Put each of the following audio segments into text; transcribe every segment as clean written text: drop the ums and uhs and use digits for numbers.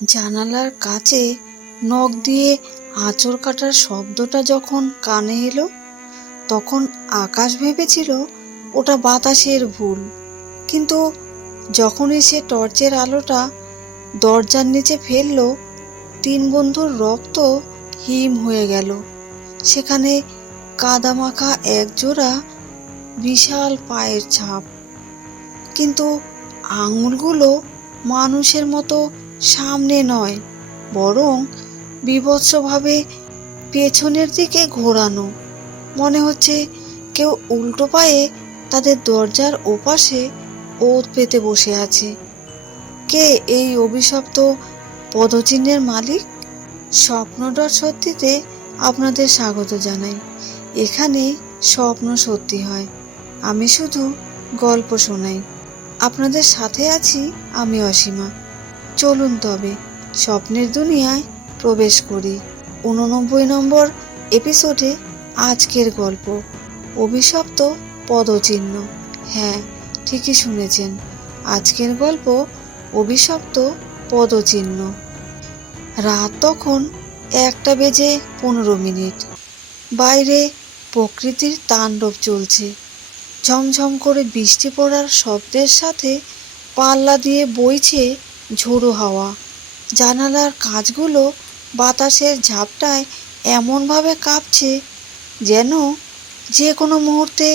জানালার কাছে নখ দিয়ে আঁচড় কাটার শব্দটা যখন কানে এলো, তখন আকাশ ভেবেছিল ওটা বাতাসের ভুল। কিন্তু যখনই সে টর্চের আলোটা দরজার নিচে ফেললো, তিন বন্ধুর রক্ত হিম হয়ে গেল। সেখানে কাদামাখা একজোড়া বিশাল পায়ের ছাপ, কিন্তু আঙুলগুলো মানুষের মতো সামনে নয়, বরং বীভৎসভাবে পেছনের দিকে ঘোরানো। মনে হচ্ছে কেউ উল্টো পায়ে তাদের দরজার ওপাশে ওত পেতে বসে আছে। কে এই অভিশপ্ত পদচিহ্নের মালিক? স্বপ্নডট সত্যিতে আপনাদের স্বাগত জানাই। এখানে স্বপ্ন সত্যি হয়, আমি শুধু গল্প শোনাই। আপনাদের সাথে আছি আমি অসীমা। চলুন তবে স্বপ্নের দুনিয়ায় প্রবেশ করি। 89 নম্বর এপিসোডে আজকের গল্প অভিশপ্ত পদচিহ্ন। হ্যাঁ, ঠিকই শুনেছেন, আজকের গল্প অভিশপ্ত পদচিহ্ন। রাত তখন 1:15। বাইরে প্রকৃতির তাণ্ডব চলছে। ঝমঝম করে বৃষ্টি পড়ার শব্দের সাথে পাল্লা দিয়ে বইছে ঝোড়ো হাওয়া। জানালার কাঁচগুলো বাতাসের ঝাপটায় এমনভাবে কাঁপছে যেন যে কোনো মুহূর্তে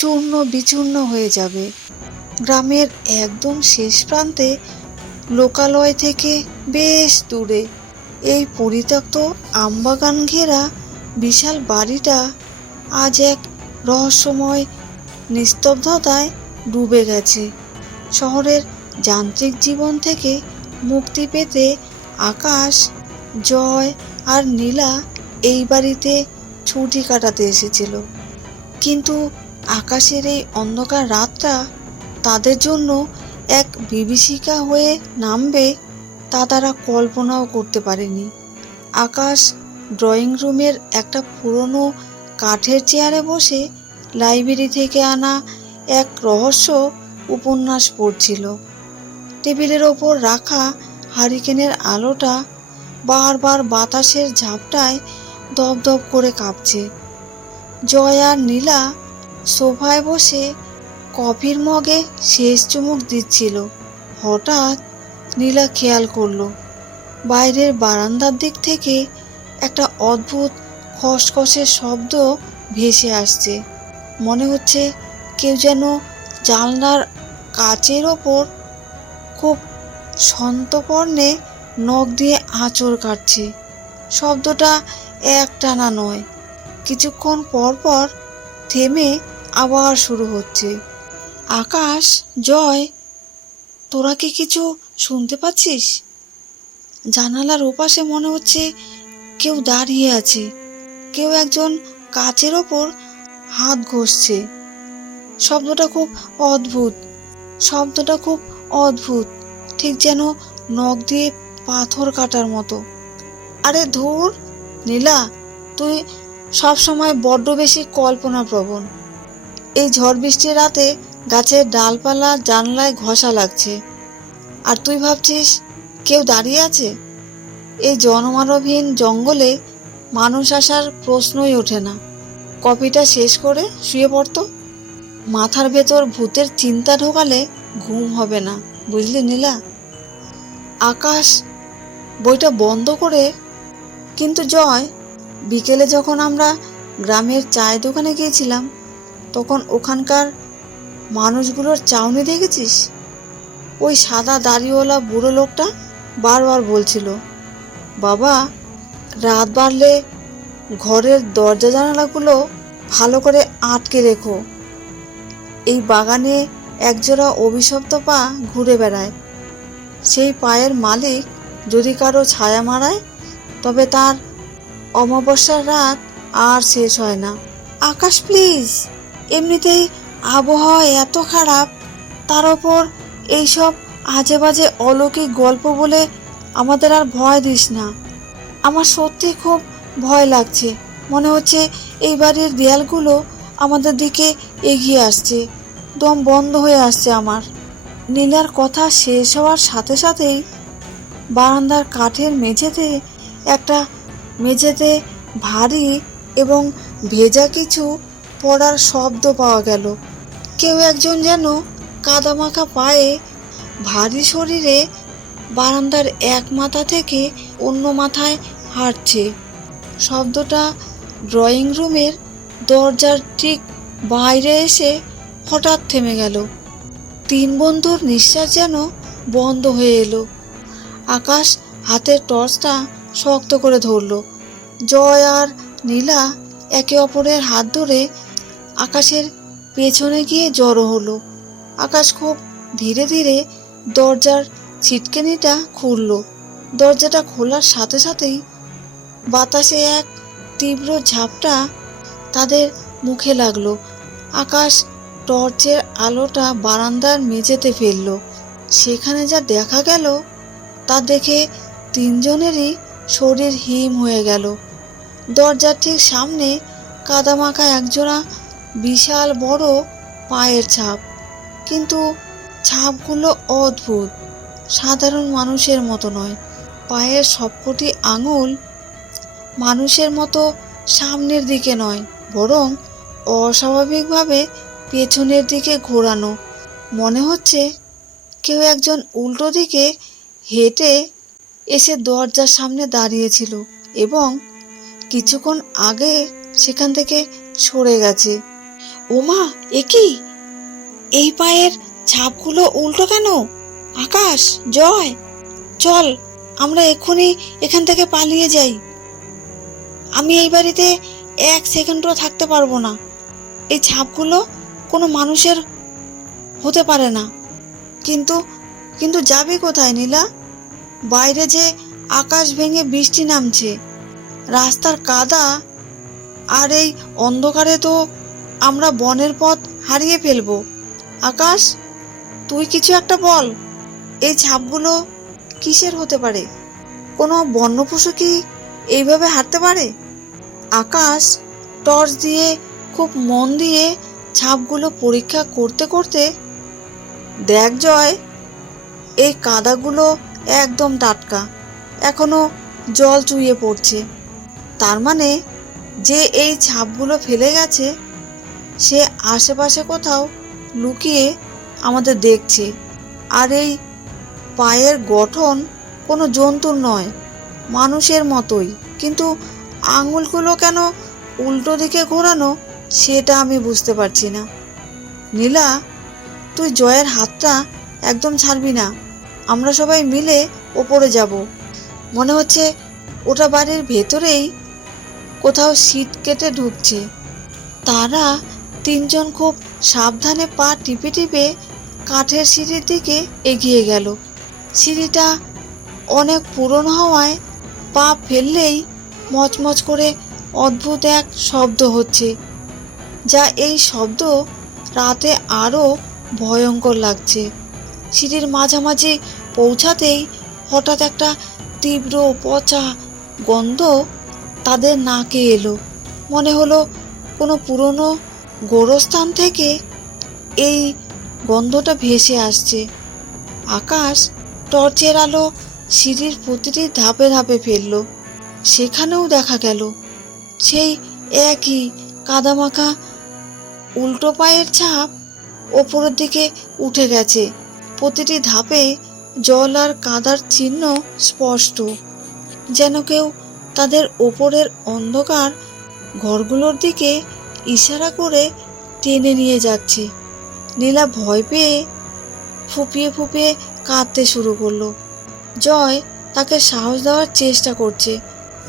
চূর্ণ বিচূর্ণ হয়ে যাবে। গ্রামের একদম শেষ প্রান্তে, লোকালয় থেকে বেশ দূরে, এই পরিত্যক্ত আমবাগান ঘেরা বিশাল বাড়িটা আজ এক রহস্যময় নিস্তব্ধতায় ডুবে গেছে। শহরের যান্ত্রিক জীবন থেকে মুক্তি পেতে আকাশ, জয় আর নীলা এই বাড়িতে ছুটি কাটাতে এসেছিল। কিন্তু আকাশের এই অন্ধকার রাতটা তাদের জন্য এক বিভীষিকা হয়ে নামবে তা তারা কল্পনাও করতে পারেনি। আকাশ ড্রয়িং রুমের একটা পুরনো কাঠের চেয়ারে বসে লাইব্রেরি থেকে আনা এক রহস্য উপন্যাস পড়ছিল। টেবিলের ওপর রাখা হারিকেনের আলোটা বারবার বাতাসের ঝাপটায় দপদপ করে কাঁপছে। জয় আর নীলা সোফায় বসে কফির মগে শেষ চুমুক দিচ্ছিল। হঠাৎ নীলা খেয়াল করলো বাইরের বারান্দার দিক থেকে একটা অদ্ভুত খসখসে শব্দ ভেসে আসছে। মনে হচ্ছে কেউ যেন জানলার কাচের ওপর খুব সন্তর্পণে নখ দিয়ে আঁচড় কাটছে। শব্দটা একটানা নয়, কিছুক্ষণ পর পর থেমে আবার শুরু হচ্ছে। আকাশ, জয়, তোরা কি কিছু শুনতে পাচ্ছিস? জানালার ওপাশে মনে হচ্ছে কেউ দাঁড়িয়ে আছে। কেউ একজন কাচের ওপর হাত ঘষছে। শব্দটা খুব অদ্ভুত, ঠিক যেন নখ দিয়ে পাথর কাটার মতো। আরে ধুর নীলা, তুই সবসময় বড্ড বেশি কল্পনাপ্রবণ। এই ঝড় বৃষ্টির রাতে গাছের ডালপালা জানলায় ঘষা লাগছে, আর তুই ভাবছিস কেউ দাঁড়িয়ে আছে? এই জনমানবহীন জঙ্গলে মানুষ আসার প্রশ্নই ওঠে না। কফিটা শেষ করে শুয়ে পড়তো। মাথার ভেতর ভূতের চিন্তা ঢোকালে ঘুম হবে না, বুঝলি নীলা? আকাশ বইটা বন্ধ করে। কিন্তু জয়, বিকেলে যখন আমরা গ্রামের চায়ের দোকানে গিয়েছিলাম, তখন ওখানকার মানুষগুলোর চাউনি দেখেছিস? ওই সাদা দাড়িওয়ালা বুড়ো লোকটা বারবার বলছিল, বাবা, রাত বাড়লে ঘরের দরজা জানালাগুলো ভালো করে আটকে রেখো। এই বাগানে একজোড়া অভিশপ্ত পা ঘুরে বেড়ায়। সেই পায়ের মালিক যদি কারো ছায়া মারায়, তবে তার অমাবস্যার রাত আর শেষ হয় না। আকাশ প্লিজ, এমনিতেই আবহাওয়া এত খারাপ, তার ওপর এইসব আজে বাজে অলৌকিক গল্প বলে আমাদের আর ভয় দিস না। আমার সত্যি খুব ভয় লাগছে। মনে হচ্ছে এই বাড়ির দেয়ালগুলো আমাদের দিকে এগিয়ে আসছে। দম বন্ধ হয়ে আসছে আমার। নীলার কথা শেষ হওয়ার সাথে সাথেই বারান্দার কাঠের মেঝেতে ভারী এবং ভেজা কিছু পড়ার শব্দ পাওয়া গেল। কেউ একজন যেন কাদামাখা পায়ে ভারী শরীরে বারান্দার এক মাথা থেকে অন্য মাথায় হাঁটছে। শব্দটা ড্রয়িং রুমের দরজার ঠিক বাইরে এসে হঠাৎ থেমে গেল। তিন বন্ধুর নিঃশ্বাস যেন বন্ধ হয়ে এলো। আকাশ হাতের টর্চটা শক্ত করে ধরল। জয় আর নীলা একে অপরের হাত ধরে আকাশের পেছনে গিয়ে জড়ো হলো। আকাশ খুব ধীরে ধীরে দরজার ছিটকেনিটা খুলল। দরজাটা খোলার সাথে সাথেই বাতাসে এক তীব্র ঝাপটা তাদের মুখে লাগলো। আকাশ টর্চের আলোটা বারান্দার মেঝেতে ফেলল। সেখানে যা দেখা গেল তা দেখে তিনজনেরই শরীর হিম হয়ে গেল। দরজার ঠিক সামনে কাদামাখা একজোড়া বিশাল বড় পায়ের ছাপ, কিন্তু ছাপগুলো অদ্ভুত, সাধারণ মানুষের মতো নয়। পায়ের সবকটি আঙুল মানুষের মতো সামনের দিকে নয়, বরং অস্বাভাবিকভাবে পেছনের দিকে ঘোরানো। মনে হচ্ছে কেউ একজন উল্টো দিকে হেঁটে এসে দরজার সামনে দাঁড়িয়েছিল এবং কিছুক্ষণ আগে সেখান থেকে সরে গেছে। ওমা, এ কি? এই পায়ের ছাপগুলো উল্টো কেন? আকাশ, জয়, চল আমরা এক্ষুনি এখান থেকে পালিয়ে যাই। আমি এই বাড়িতে এক সেকেন্ডও থাকতে পারবো না। এই ছাপগুলো কোনো মানুষের হতে পারে না। কিন্তু কিন্তু যাবি কোথায় নীলা? বাইরে যে আকাশ ভেঙে বৃষ্টি নামছে, রাস্তার কাদা আর এই অন্ধকারে তো আমরা বনের পথ হারিয়ে ফেলবো। আকাশ, তুই কিছু একটা বল। এই ছাপগুলো কিসের হতে পারে? কোনো বন্য পশু কি এইভাবে হাঁটতে পারে? আকাশ টর্চ দিয়ে খুব মন দিয়ে ছাপগুলো পরীক্ষা করতে করতে, দেখ জয়, এই কাদাগুলো একদম টাটকা, এখনো জল চুইয়ে পড়ছে। তার মানে যে এই ছাপগুলো ফেলে গেছে সে আশেপাশে কোথাও লুকিয়ে আমাদের দেখছে। আর এই পায়ের গঠন কোনো জন্তুর নয়, মানুষের মতোই, কিন্তু আঙুলগুলো কেন উল্টো দিকে ঘোরানো সেটা আমি বুঝতে পারছি না। নীলা, তুই জয়ের হাতটা একদম ছাড়বি না। আমরা সবাই মিলে ওপরে যাব। মনে হচ্ছে ওটা বাড়ির ভেতরেই কোথাও সিট কেটে ঢুকছে। তারা তিনজন খুব সাবধানে পা টিপে টিপে কাঠের সিঁড়ির দিকে এগিয়ে গেল। সিঁড়িটা অনেক পুরনো হওয়ায় পা ফেললেই মচমচ করে অদ্ভুত এক শব্দ হচ্ছে, যা এই শব্দ রাতে আরও ভয়ঙ্কর লাগছে। সিঁড়ির মাঝামাঝি পৌঁছাতেই হঠাৎ একটা তীব্র পচা গন্ধ তাদের নাকে এলো। মনে হলো কোনো পুরনো গোরস্থান থেকে এই গন্ধটা ভেসে আসছে। আকাশ টর্চের আলো সিঁড়ির প্রতিটি ধাপে ধাপে ফেলল। সেখানেও দেখা গেল সেই একই কাদামাখা উল্টো পায়ের ছাপ ওপরের দিকে উঠে গেছে। প্রতিটি ধাপে জল আর কাদার চিহ্ন স্পষ্ট, যেন কেউ তাদের ওপরের অন্ধকার ঘরগুলোর দিকে ইশারা করে টেনে নিয়ে যাচ্ছে। নীলা ভয় পেয়ে ফুপিয়ে ফুপিয়ে কাঁদতে শুরু করলো। জয় তাকে সাহস দেওয়ার চেষ্টা করছে,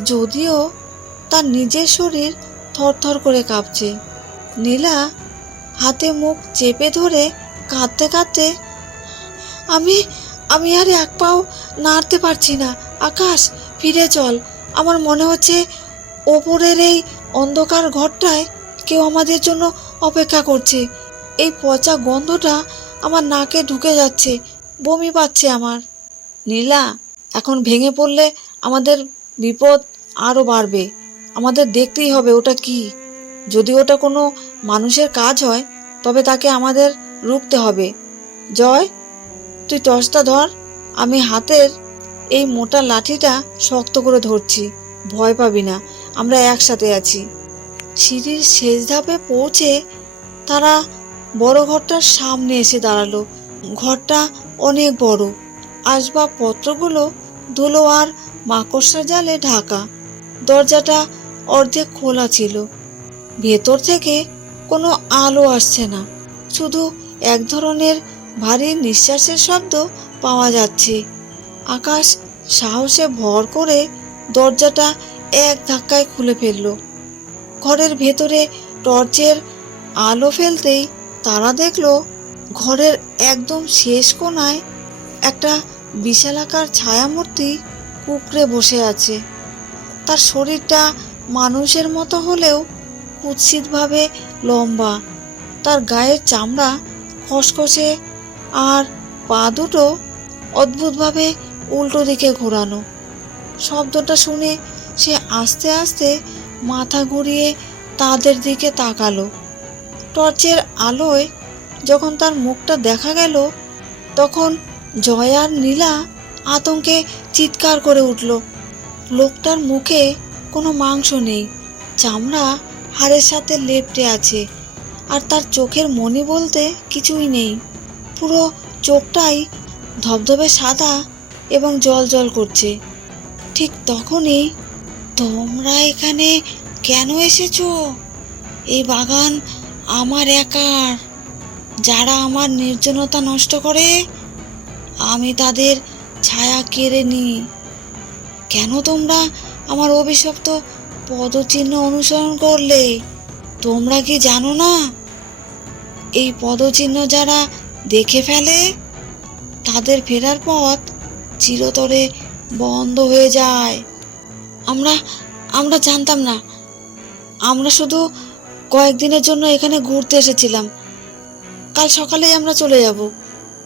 যদিও তার নিজের শরীর থরথর করে কাঁপছে। নীলা হাতে মুখ চেপে ধরে কাঁদতে কাঁদতে, আমি আমি আর এক পাও নাড়তে পারছি না। আকাশ, ফিরে চল। আমার মনে হচ্ছে ওপরের এই অন্ধকার ঘরটায় কেউ আমাদের জন্য অপেক্ষা করছে। এই পচা গন্ধটা আমার নাকে ঢুকে যাচ্ছে, বমি পাচ্ছে আমার। নীলা, এখন ভেঙে পড়লে আমাদের বিপদ আরও বাড়বে। আমাদের দেখতেই হবে ওটা কি। যদি ওটা কোনো মানুষের কাজ হয় তবে তাকে আমাদের রুখতে হবে। জয়, তুই টর্চটা ধর, আমি হাতের এই মোটা লাঠিটা শক্ত করে ধরছি, ভয় পাবি না, আমরা একসাথে আছি। সিঁড়ির শেষ ধাপে পৌঁছে তারা বড় ঘরটার সামনে এসে দাঁড়ালো। ঘরটা অনেক বড়, আসবাবপত্রগুলো ধুলো আর মাকড়সা জালে ঢাকা। দরজাটা অর্ধেক খোলা ছিল। ভেতর থেকে কোনো আলো আসছে না, শুধু এক ধরনের ভারী নিঃশ্বাসের শব্দ পাওয়া যাচ্ছে। আকাশ সাহসে ভর করে দরজাটা এক ধাক্কায় খুলে ফেলল। ঘরের ভেতরে টর্চের আলো ফেলতেই তারা দেখল ঘরের একদম শেষ কোণায় একটা বিশালাকার ছায়ামূর্তি কুঁকড়ে বসে আছে। তার শরীরটা মানুষের মতো হলেও কুৎসিতভাবে লম্বা। তার গায়ের চামড়া খসখসে আর পা দুটো অদ্ভুতভাবে উল্টো দিকে ঘোরানো। শব্দটা শুনে সে আস্তে আস্তে মাথা ঘুরিয়ে তাদের দিকে তাকালো। টর্চের আলোয় যখন তার মুখটা দেখা গেল, তখন জয় আর নীলা আতঙ্কে চিৎকার করে উঠল। লোকটার মুখে কোনো মাংস নেই, চামড়া হাড়ের সাথে লেপ্টে আছে, আর তার চোখের মণি বলতে কিছুই নেই। পুরো চোখটাই ধবধবে সাদা এবং জল জল করছে। ঠিক তখনই, তোমরা এখানে কেন এসেছো? এই বাগান আমার একার। যারা আমার নির্জনতা নষ্ট করে, আমি তাদের ছায়া কেড়ে নিই। কেন তোমরা আমার অভিশপ্ত পদচিহ্ন অনুসরণ করলে? তোমরা কি জানো না, এই পদচিহ্ন যারা দেখে ফেলে তাদের ফেরার পথ চিরতরে বন্ধ হয়ে যায়। আমরা জানতাম না। আমরা শুধু কয়েকদিনের জন্য এখানে ঘুরতে এসেছিলাম। কাল সকালেই আমরা চলে যাব।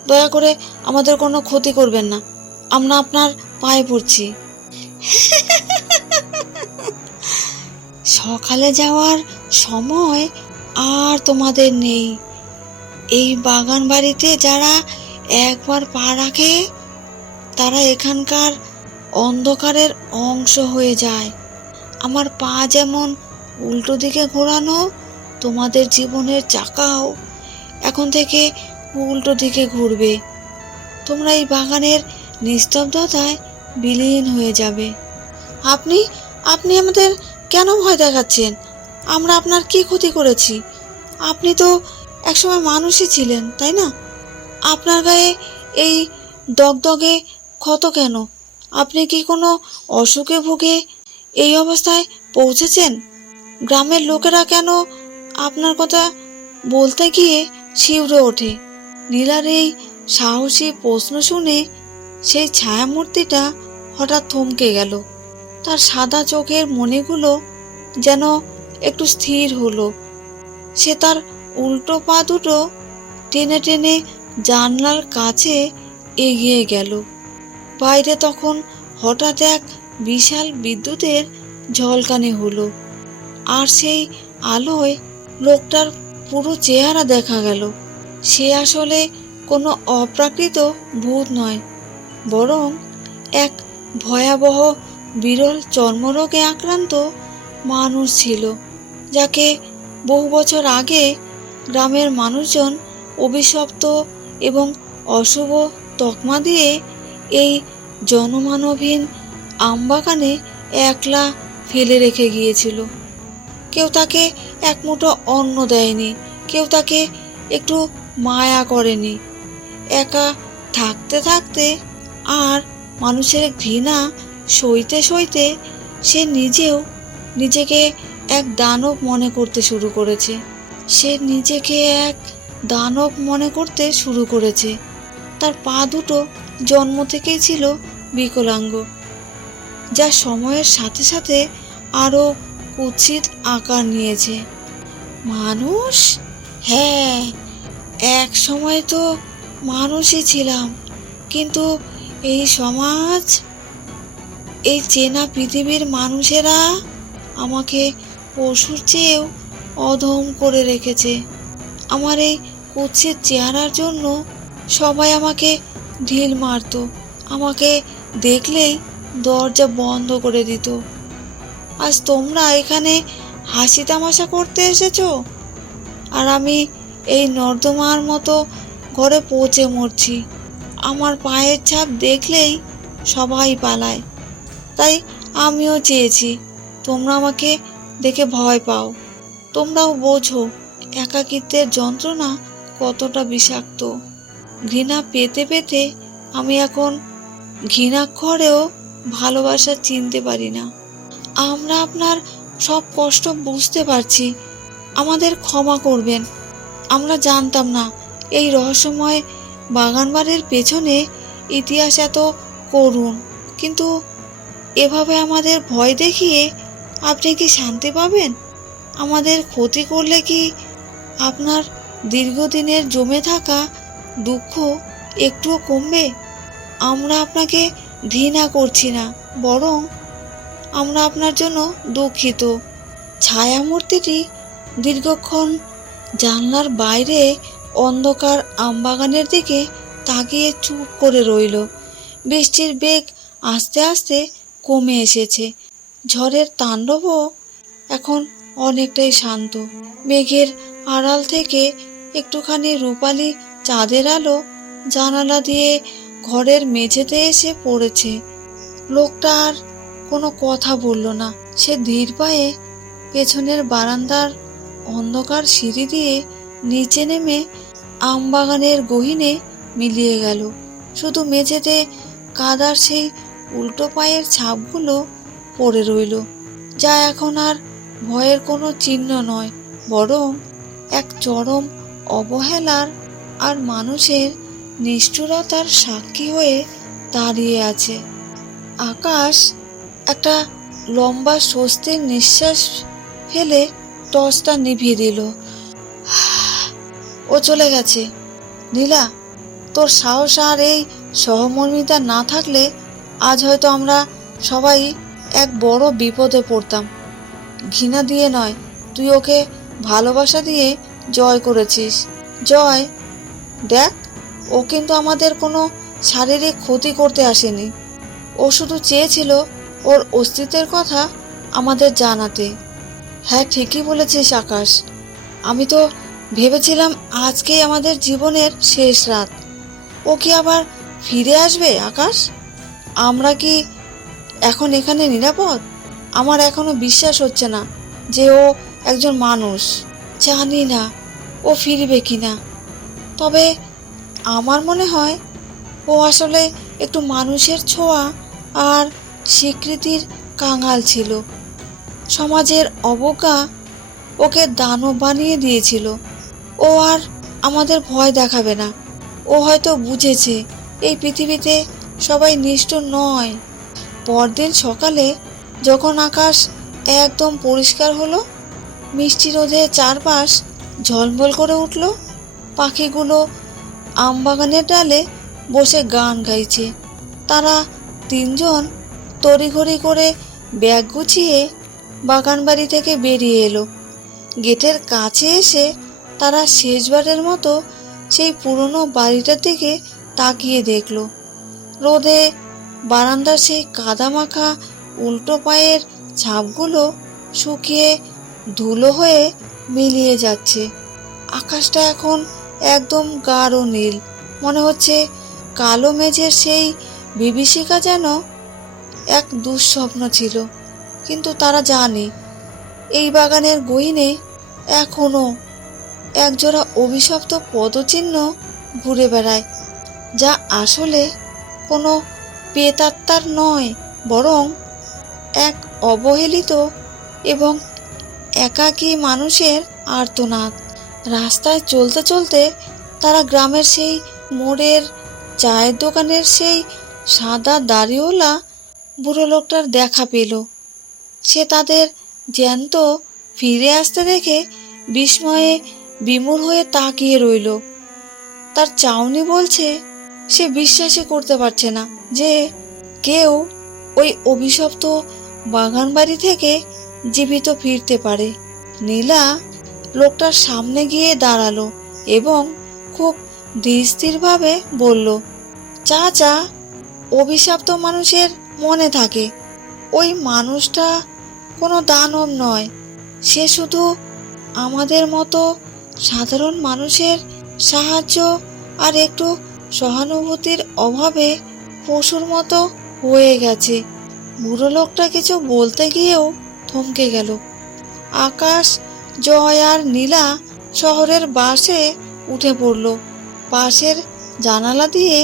দয়া করে আমাদের কোনো ক্ষতি করবেন না, আমরা আপনার পায়ে পড়ছি। সকালে যাওয়ার সময় আর তোমাদের নেই। এই বাগান বাড়িতে যারা একবার পা রাখে, তারা এখানকার অন্ধকারের অংশ হয়ে যায়। আমার পা যেমন উল্টো দিকে ঘোরানো, তোমাদের জীবনের চাকাও এখন থেকে উল্টো দিকে ঘুরবে। তোমরা এই বাগানের নিস্তব্ধতায় বিলীন হয়ে যাবে। আপনি আপনি আমাদের কেন ভয় দেখাচ্ছেন? আমরা আপনার কি ক্ষতি করেছি? আপনি তো একসময় মানুষই ছিলেন, তাই না? আপনার গায়ে এই দগদগে ক্ষত কেন? আপনি কি কোনো অসুখে ভুগে এই অবস্থায় পৌঁছেছেন? গ্রামের লোকেরা কেন আপনার কথা বলতে গিয়ে শিউরে ওঠে? নীলার এই সাহসী প্রশ্ন শুনে সেই ছায়ামূর্তিটা হঠাৎ থমকে গেল। তার সাদা চোখের মণিগুলো যেন একটু স্থির হলো। সে তার উল্টো পা দুটো টেনে টেনে জানলার কাছে এগিয়ে গেল। বাইরে তখন হঠাৎ এক বিশাল বিদ্যুতের ঝলকানি হলো, আর সেই আলোয় লোকটার পুরো চেহারা দেখা গেল। সে আসলে কোনো অপ্রাকৃত ভূত নয়, বরং এক ভয়াবহ বিরল চর্মরোগে আক্রান্ত মানুষ ছিল, যাকে বহু বছর আগে গ্রামের মানুষজন অভিশপ্ত এবং অশুভ তকমা দিয়ে এই জনমানবহীন আমবাগানে একলা ফেলে রেখে গিয়েছিল। কেউ তাকে এক মুঠো অন্ন দেয়নি, কেউ তাকে একটু মায়া করেনি। একা থাকতে থাকতে আর মানুষের ঘৃণা সইতে সইতে সে নিজেও নিজেকে এক দানব মনে করতে শুরু করেছে। তার পা দুটো জন্ম থেকেই ছিল বিকলাঙ্গ, যা সময়ের সাথে সাথে আরো কুৎসিত আকার নিয়েছে। মানুষ? হ্যাঁ, এক সময় তো মানুষই ছিলাম, কিন্তু এই সমাজ, এই চেনা পৃথিবীর মানুষেরা আমাকে পশুর চেয়েও অধম করে রেখেছে। আমার এই কুৎসিত চেহারার জন্য সবাই আমাকে ঢিল মারত, আমাকে দেখলেই দরজা বন্ধ করে দিত। আজ তোমরা এখানে হাসি তামাশা করতে এসেছো, আর আমি এই নর্দমার মতো ঘরে পৌঁছে মরছি। আমার পায়ের ছাপ দেখলেই সবাই পালায়, তাই আমিও চেয়েছি তোমরা আমাকে দেখে ভয় পাও। তোমরাও বোঝো একাকিত্বের যন্ত্রণা কতটা বিষাক্ত। ঘৃণা পেতে পেতে আমি এখন ঘৃণাক্ষরেও ভালোবাসা চিনতে পারি না। আমরা আপনার সব কষ্ট বুঝতে পারছি, আমাদের ক্ষমা করবেন। আমরা জানতাম না এই রহস্যময় বাগানবাড়ির পেছনে ইতিহাস এত করুণ, কিন্তু এভাবে আমাদের ভয় দেখিয়ে আপনি কি শান্তি পাবেন? আমাদের ক্ষতি করলে কি আপনার দীর্ঘদিনের জমে থাকা দুঃখ একটুও কমবে? আমরা আপনাকে ঘৃণা করছি না, বরং আমরা আপনার জন্য দুঃখিত। ছায়ামূর্তিটি দীর্ঘক্ষণ জানলার বাইরে অন্ধকার আমবাগানের দিকে তাকিয়ে চুপ করে রইল। বৃষ্টির বেগ আস্তে আস্তে কমে এসেছে, ঝড়ের তাণ্ডবও এখন অনেকটাই শান্ত। মেঘের আড়াল থেকে একটুখানি রূপালি চাঁদের আলো জানালা দিয়ে ঘরের মেঝেতে এসে পড়েছে। লোকটা আর কোনো কথা বলল না। সে ধীর পায়ে পেছনের বারান্দার অন্ধকার সিঁড়ি দিয়ে নিচে নেমে আমবাগানের গহীনে মিলিয়ে গেল। শুধু মেঝেতে কাদার সেই উল্টো পায়ের ছাপগুলো পড়ে রইল, যা এখন আর ভয়ের কোনো চিহ্ন নয়, বরং এক চরম অবহেলার আর মানুষের নিষ্ঠুরতার সাক্ষী হয়ে দাঁড়িয়ে আছে। আকাশ একটা লম্বা স্বস্তির নিঃশ্বাস ফেলে টর্চটা নিভিয়ে দিল। ও চলে গেছে। নীলা, তোর সাহস আর এই সহমর্মিতা না থাকলে আজ হয়তো আমরা সবাই এক বড় বিপদে পড়তাম। ঘৃণা দিয়ে নয়, তুই ওকে ভালোবাসা দিয়ে জয় করেছিস। জয়, দেখ, ও কিন্তু আমাদের কোনো শারীরিক ক্ষতি করতে আসেনি। ও শুধু চেয়েছিল ওর অস্তিত্বের কথা আমাদের জানাতে। হ্যাঁ, ঠিকই বলেছিস আকাশ। আমি তো ভেবেছিলাম আজকেই আমাদের জীবনের শেষ রাত। ও কি আবার ফিরে আসবে আকাশ? আমরা কি এখন এখানে নিরাপদ? আমার এখনো বিশ্বাস হচ্ছে না যে ও একজন মানুষ। জানি না ও ফিরবে কিনা, তবে আমার মনে হয় ও আসলে একটু মানুষের ছোঁয়া আর স্বীকৃতির কাঙাল ছিল। সমাজের অবজ্ঞা ওকে দানব বানিয়ে দিয়েছিল। ও আর আমাদের ভয় দেখাবে না। ও হয়তো বুঝেছে এই পৃথিবীতে সবাই নিষ্ঠুর নয়। পরদিন সকালে যখন আকাশ একদম পরিষ্কার হলো, মিষ্টি রোদে চারপাশ ঝলমল করে উঠল, পাখিগুলো আমবাগানের ডালে বসে গান গাইছে। তারা তিনজন তড়িঘড়ি করে ব্যাগ গুছিয়ে বাগানবাড়ি থেকে বেরিয়ে এলো। গেটের কাছে এসে তারা শেষবারের মতো সেই পুরনো বাড়িটার দিকে তাকিয়ে দেখল। রোদে বারান্দার সেই কাদামাখা উল্টো পায়ের ছাপগুলো শুকিয়ে ধুলো হয়ে মিলিয়ে যাচ্ছে। আকাশটা এখন একদম গাঢ় নীল। মনে হচ্ছে কালো মেঘের সেই বিভীষিকা যেন এক দুঃস্বপ্ন ছিল। কিন্তু তারা জানে এই বাগানের গহীনে এখনো একজোড়া অভিশপ্ত পদচিহ্ন ঘুরে বেড়ায়, যা আসলে কোনো প্রেতাত্মার নয়, বরং এক অবহেলিত এবং একাকী মানুষের আর্তনাদ। রাস্তায় চলতে চলতে তারা গ্রামের সেই মোড়ের চায়ের দোকানের সেই সাদা দাড়িওয়ালা বুড়ো লোকটার দেখা পেল। সে তাদের জ্যান্ত ফিরে আসতে দেখে বিস্ময়ে বিমূঢ় হয়ে তাকিয়ে রইল। তার চাউনি বলছে সে বিশ্বাসই করতে পারছে না যে কেউ ওই অভিশপ্ত বাগানবাড়ি থেকে জীবিত ফিরতে পারে। নীলা লোকটার সামনে গিয়ে দাঁড়ালো এবং খুব ধীরস্থিরভাবে বলল, চাচা, ও অভিশপ্ত মানুষের মনে থাকে ওই মানুষটা কোনো দানব নয়, সে শুধু আমাদের মতো সাধারণ মানুষের সাহায্য আর একটু সহানুভূতির অভাবে পশুর মতো হয়ে গেছে। বুড়ো লোকটা কিছু বলতে গিয়েও থমকে গেল। আকাশ, জয় আর নীলা শহরের বাসে উঠে পড়ল। বাসের জানালা দিয়ে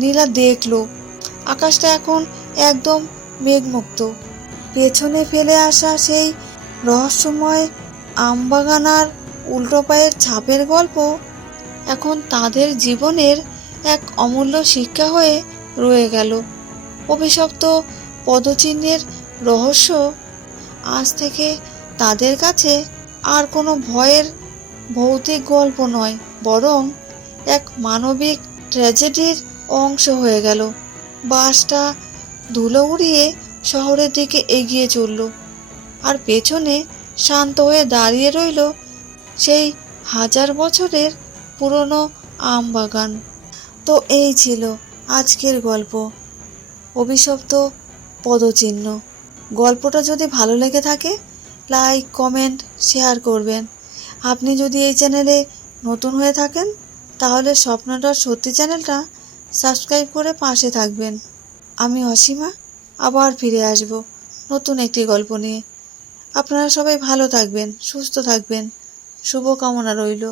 নীলা দেখলো আকাশটা এখন একদম মেঘমুক্ত। পেছনে ফেলে আসা সেই রহস্যময় আমবাগান আর উল্টো পায়ের ছাপের গল্প এখন তাদের জীবনের এক অমূল্য শিক্ষা হয়ে রয়ে গেল। অভিশপ্ত পদচিহ্নের রহস্য আজ থেকে তাদের কাছে আর কোনো ভয়ের ভৌতিক গল্প নয়, বরং এক মানবিক ট্র্যাজেডির অংশ হয়ে গেল। বাসটা ধুলো উড়িয়ে শহরের দিকে এগিয়ে চলল, আর পেছনে শান্ত হয়ে দাঁড়িয়ে রইল সেই 1000 বছরের পুরনো আম বাগান। তো এই ছিল আজকের গল্প, অভিশপ্ত পদচিহ্ন। গল্পটা যদি ভালো লেগে থাকে লাইক, কমেন্ট, শেয়ার করবেন। আপনি যদি এই চ্যানেলে নতুন হয়ে থাকেন তাহলে স্বপ্নটা সত্যি চ্যানেলটা সাবস্ক্রাইব করে পাশে থাকবেন। আমি অসীমা আবার ফিরে আসব নতুন একটি গল্প নিয়ে। আপনারা সবাই ভালো থাকবেন, সুস্থ থাকবেন, শুভকামনা রইল।